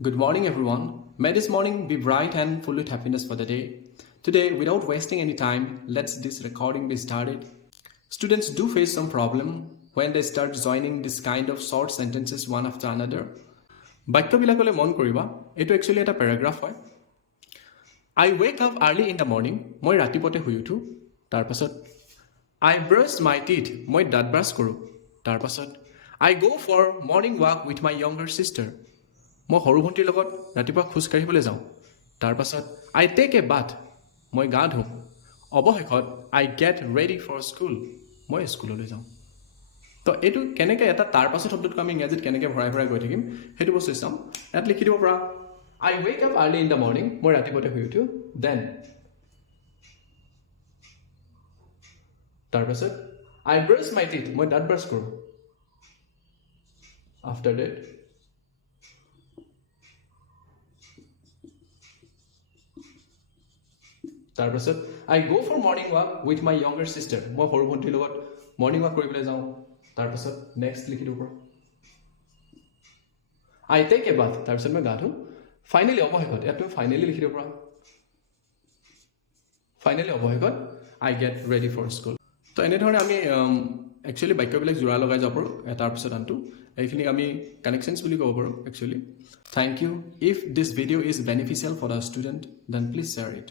Good morning, everyone. May this morning be bright and full with happiness for the day. Today, without wasting any time, let's this recording be started. Students do face some problem when they start joining this kind of short sentences one after another. বাক্যবিলাকলৈ মন কৰিবা এইটো actually এটা paragraph হয় I wake up early in the morning মই ৰাতিপুৱাতে শুই উঠো তাৰপাছত I brush my teeth মই দাঁত ব্ৰাছ কৰোঁ তাৰপাছত I go for morning walk with my younger sister মই সৰু ভণ্টিৰ লগত ৰাতিপুৱা খোজ কাঢ়িবলৈ যাওঁ তাৰপাছত I take a bath মই গা ধুওঁ অৱশেষত I get ready for school মই স্কুললৈ যাওঁ তো এইটো কেনেকৈ এটা তাৰ পাছত শব্দটো আমি ইংৰাজীত কেনেকৈ ভৰাই ভৰাই গৈ থাকিম সেইটো বস্তু চাম ইয়াত লিখি দিব পৰা I wake up early in the morning মই ৰাতিপুৱাতে শুই উঠো then তাৰপাছত I brush my teeth মই দাঁত ব্ৰাছ কৰোঁ after that তাৰপাছত I go for morning walk with my younger sister মই সৰু ভণ্টিৰ লগত মৰ্ণিং ৱাক কৰিবলৈ যাওঁ তাৰপাছত নেক্সট লিখি দিব পৰা I take a bath তাৰপিছত মই গা ধুওঁ ফাইনেলি অৱশেষত ইয়াত তুমি ফাইনেলি লিখি দিব পৰা ফাইনেলি অৱশেষত I get ready for school তো এনেধৰণে আমি একচুৱেলি বাক্যবিলাক জোৰা লগাই যাব পাৰোঁ এটাৰ পিছত আনটো এইখিনিক আমি কানেকশ্যনছ বুলি ক'ব পাৰোঁ actually thank you if this video' is beneficial for the student then please share it